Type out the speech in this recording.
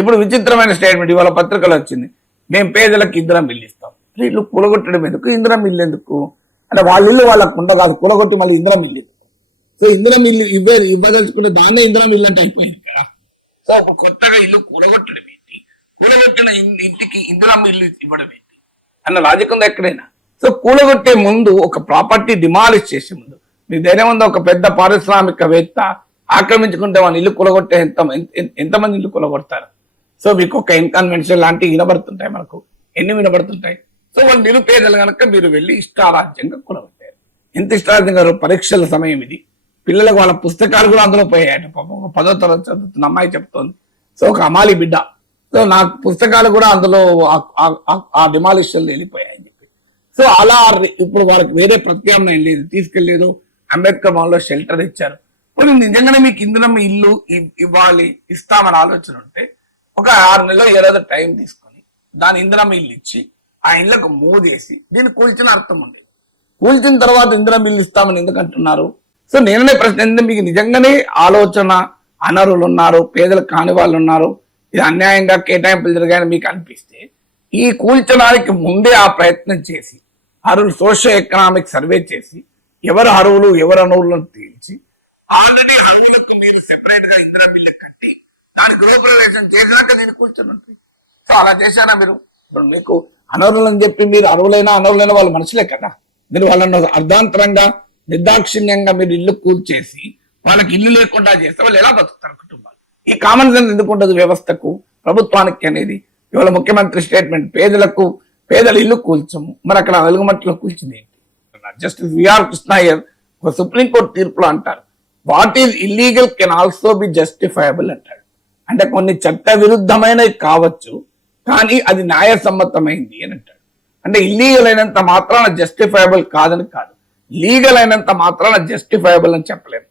ఇప్పుడు విచిత్రమైన స్టేట్మెంట్ ఇవాళ పత్రికలు వచ్చింది, మేము పేదలకు ఇందిరా మిల్లు ఇస్తాం. ఇల్లు కూలగొట్టడం ఎందుకు, ఇందిరా మిల్లు ఎందుకు అంటే వాళ్ళ ఇల్లు వాళ్ళకు ఉండగాదు, కూలగొట్టి మళ్ళీ Indira mill. So Indira mill ఇవ్వదలుచుకుంటే దాన్నే ఇందిరా మిల్లు అంటే అయిపోయింది కదా. సో అప్పుడు కొత్తగా ఇల్లు కూలగొట్టడం ఏంటి, కూలగొట్టిన ఇంటికి ఇందిరా మిల్లు ఇవ్వడం ఏంటి అన్న లాజిక్ ఉంది ఎక్కడైనా. సో కూలగొట్టే ముందు ఒక ప్రాపర్టీ డిమాలిష్ చేసే ముందు మీ ధైర్యం ఉందో ఒక పెద్ద పారిశ్రామికవేత్త ఆక్రమించుకుంటే వాళ్ళ ఇల్లు కూలగొట్టే ఎంతమంది ఇల్లు కూలగొడతారు. సో మీకు ఒక ఇన్కన్వెన్షన్ లాంటివి వినబడుతుంటాయి, మనకు ఎన్ని వినబడుతుంటాయి. సో వాళ్ళు నిరుపేదలు కనుక మీరు వెళ్ళి ఇష్టారాజ్యంగా కూలగొట్టారు. ఎంత ఇష్టారాజ్యంగా, పరీక్షల సమయం ఇది, పిల్లలకు వాళ్ళ పుస్తకాలు కూడా అందులో పోయాయట. పాపం ఒక 10వ తరగతి చదువుతున్న అమ్మాయి చెప్తోంది. సో ఒక అమాలి బిడ్డ, సో నా పుస్తకాలు కూడా అందులో ఆ డిమాలిషన్లు వెళ్ళిపోయాయని చెప్పి. సో అలా ఇప్పుడు వాళ్ళకి వేరే ప్రత్యామ్నాయం లేదు, తీసుకెళ్లేదు అంబేద్కర్ భవన్లో షెల్టర్ ఇచ్చారు. ఇప్పుడు నిజంగానే మీకు ఇందులో ఇల్లు ఇవ్వాలి ఇస్తామని ఆలోచన ఉంటే ఒక 6 నెలలు 7 రోజులు టైం తీసుకొని దాని ఇందిరా మిల్లు ఇచ్చి ఆ ఇళ్లకు మూవ్ చేసి దీన్ని కూల్చిన అర్థం ఉండేది. కూల్చిన తర్వాత ఇందిరా మిల్లు ఇస్తామని ఎందుకంటున్నారు. సో నేననే ప్రశ్న, మీకు నిజంగానే ఆలోచన, అనరులు ఉన్నారు, పేదలు కాని వాళ్ళు ఉన్నారు, ఇది అన్యాయంగా కేటాయింపులు జరిగాయని మీకు అనిపిస్తే ఈ కూల్చడానికి ముందే ఆ ప్రయత్నం చేసి అరువులు సోషియో ఎకనామిక్ సర్వే చేసి ఎవరు అరువులు ఎవరు అనవులను తేల్చి ఆల్రెడీ అరువులకు మీరు సెపరేట్ గా ఇందిరా మిల్లు కట్టి దాని గృహప్రవేశం చేశాక నేను కూర్చుని. సో అలా చేశారా మీరు? ఇప్పుడు మీకు అనర్హులని చెప్పి మీరు అర్హులైనా అనర్హులైన వాళ్ళు మనుషులే కదా, మీరు వాళ్ళని అర్ధాంతరంగా నిర్దాక్షిణ్యంగా మీరు ఇల్లు కూల్చేసి వాళ్ళకి ఇల్లు లేకుండా చేస్తే వాళ్ళు ఎలా బతుకుతారు కుటుంబాలు? ఈ కామన్ సెన్స్ ఎందుకు ఉండదు వ్యవస్థకు, ప్రభుత్వానికి అనేది? ఇవాళ ముఖ్యమంత్రి స్టేట్మెంట్, పేదల ఇల్లు కూల్చము, మరి అక్కడ వెలుగుమట్టిలో కూల్చింది ఏంటి? జస్టిస్ విఆర్ కృష్ణయ్యర్ ఒక సుప్రీంకోర్టు తీర్పులో అంటారు, what is illegal can also be justifiable అంటాడు. అంటే కొన్ని చట్ట విరుద్ధమైనవి కావచ్చు కానీ అది న్యాయసమ్మతమైంది అని అంటాడు. అంటే ఇల్లీగల్ అయినంత మాత్రాన జస్టిఫైబుల్ కాదని కాదు, లీగల్ అయినంత మాత్రాన జస్టిఫైబుల్ అని చెప్పలేము.